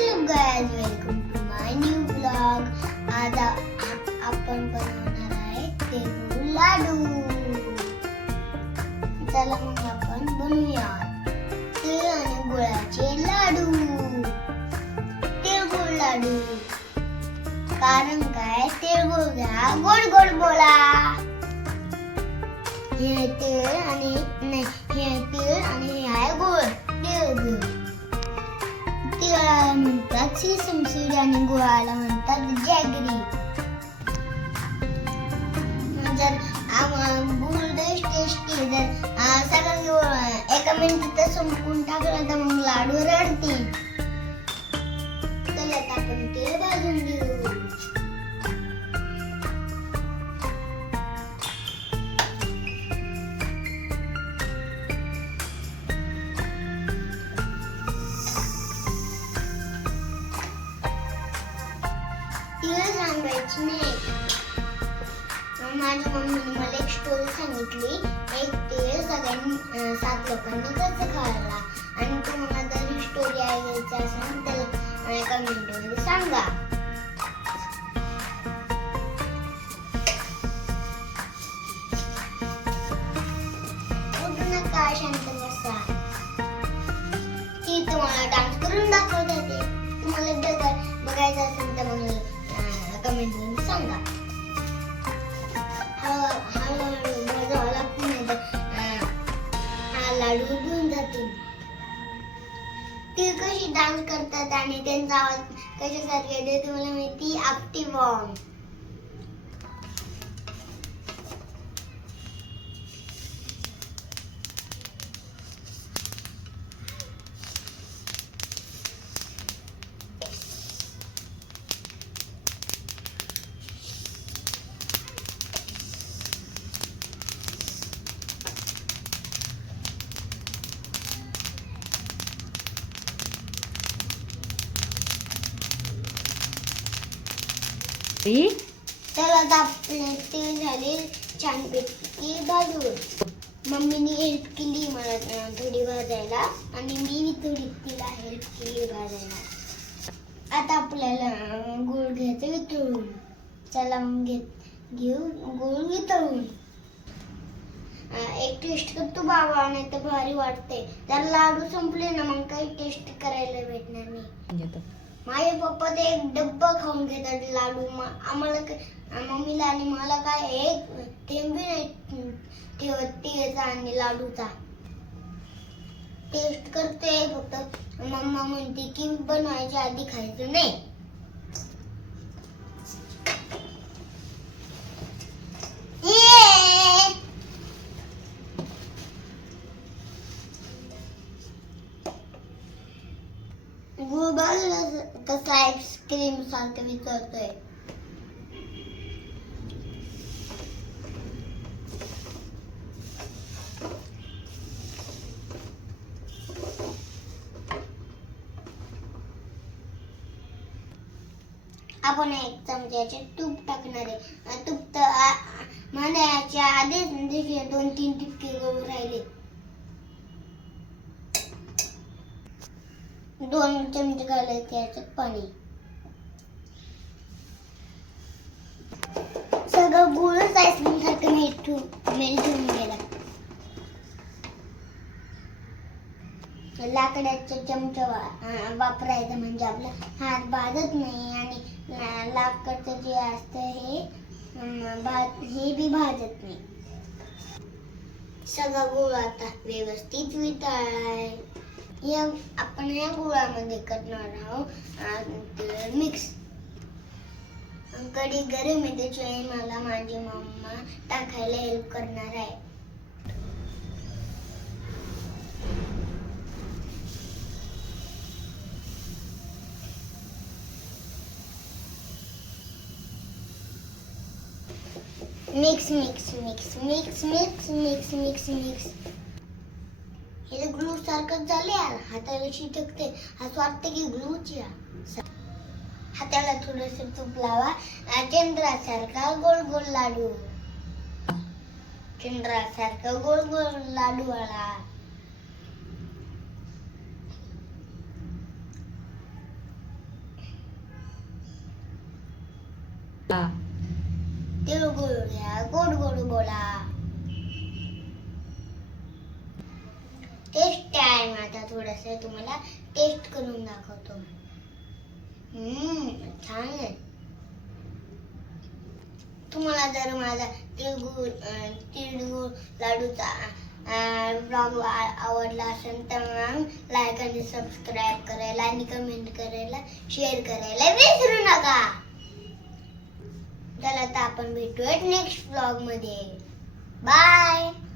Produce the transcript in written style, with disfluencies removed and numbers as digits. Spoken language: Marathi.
up guys, welcome to my new vlog. आज आपण बनवणार आहे तिळगुळ लाडू. चला मग आपण बनवूया तीळ आणि गुळाचे लाडू. तिळगुळ लाडू कारण काय, तिळगुळ घ्या गोड गोड बोला. हे तीळ आणि हे आहे गुळ. तिळगुळ तिळाला म्हणतात सेसम सीड आणि गुळाला म्हणतात जॅगरी. जर गुळ टेस्टी जर सगळं गुळ एका मिनिटात संपून टाकला तर मग लाडू रडतील. चला आता आपण तीळ भाजून घेऊ. तीळ सांगायची नाही. माझ्या मम्मीने मला एक स्टोरी सांगितली. एक तीळ सगळ्यांनी 7 लोकांनी कसं खाल्ला. आणि तुम्हाला जर ही स्टोरी ऐकायची असेल तर कमेंटमध्ये सांगा. उठू नका, शांत बसा. ती तुम्हाला डान्स करून दाखवते. तुम्हाला बघायचं असेल तर मग कमेंट मध्ये सांगा. हळूहळू भाजावं लागतं, नाही तर लाडू उडून जातील. ती कशी डान्स करतात आणि त्यांचा आवाज कशासारखा येते तुम्हाला माहिती? आपटी बॉम्ब. चला आता आपले तीळ झाले छानपैकी भाजून. मम्मीने हेल्प केली मला थोडी भाजायला आणि मी थोडी तिला हेल्प केली भाजायला. आता आपल्याला गुळ घ्यायचं वितळून. चला मग घेऊ गुळ वितळून. एक टेस्ट करतो बाबा, नाही तर भारी वाटते. जर लाडू संपले ना मग काही टेस्ट करायला भेटणार नाही. माझे पप्पा ते एक डब्बा खाऊन घेतात लाडू. आम्हाला मम्मीला आणि मला काय एक थेंब नाही ठेवत तिळचा आणि लाडूचा. टेस्ट करते फक्त. मम्मा म्हणते की बनवायच्या आधी खायचं नाही. गुळ भाजला तसा आईस्क्रीम सारखं विचारतोय. आपण 1 चमच्याचे तूप टाकणार आहे. तूप तर म्हणायच्या आधीच 2-3 टिपके गळून राहिले. 2 चमचे घालायचे याच्यात पाणी. सगळं गुळच आईस्क्रीम सारखं मेल्ट होऊन गेला. लाकडाचा चमचा वापरायचा म्हणजे आपला हात भाजत नाही आणि लाकडचं जे असतं हे बी भाजत नाही. सगळा गुळ आता व्यवस्थित वितळलाय. आपण या गुळामध्ये करणार आहोत मिक्स. कढई गरम आहे त्याच्यामुळे मला माझी मम्मा टाकायला हेल्प करणार आहे. Mix mix mix mix mix mix mix mix. हे ग्लू सारखं झाले यार. हाताला चिटकते. असं वाटतं की ग्लूच या. हाताला थोडस तूप लावा. चंद्रासारखा गोल गोल लाडू. चंद्रासारखा गोल गोल लाडू वाला. तिळगुळ घ्या, गोड गोड बोला. Test time. आता थोडस तुम्हाला टेस्ट करून दाखवतो. छान आहे. तुम्हाला जर माझा तिळगुळ लाडूचा ब्लॉग आवडला असेल तर मग लाईक आणि सबस्क्राईब करायला आणि कमेंट करायला, शेअर करायला विसरू नका. चला आता आपण भेटूया नेक्स्ट ब्लॉग मध्ये. बाय.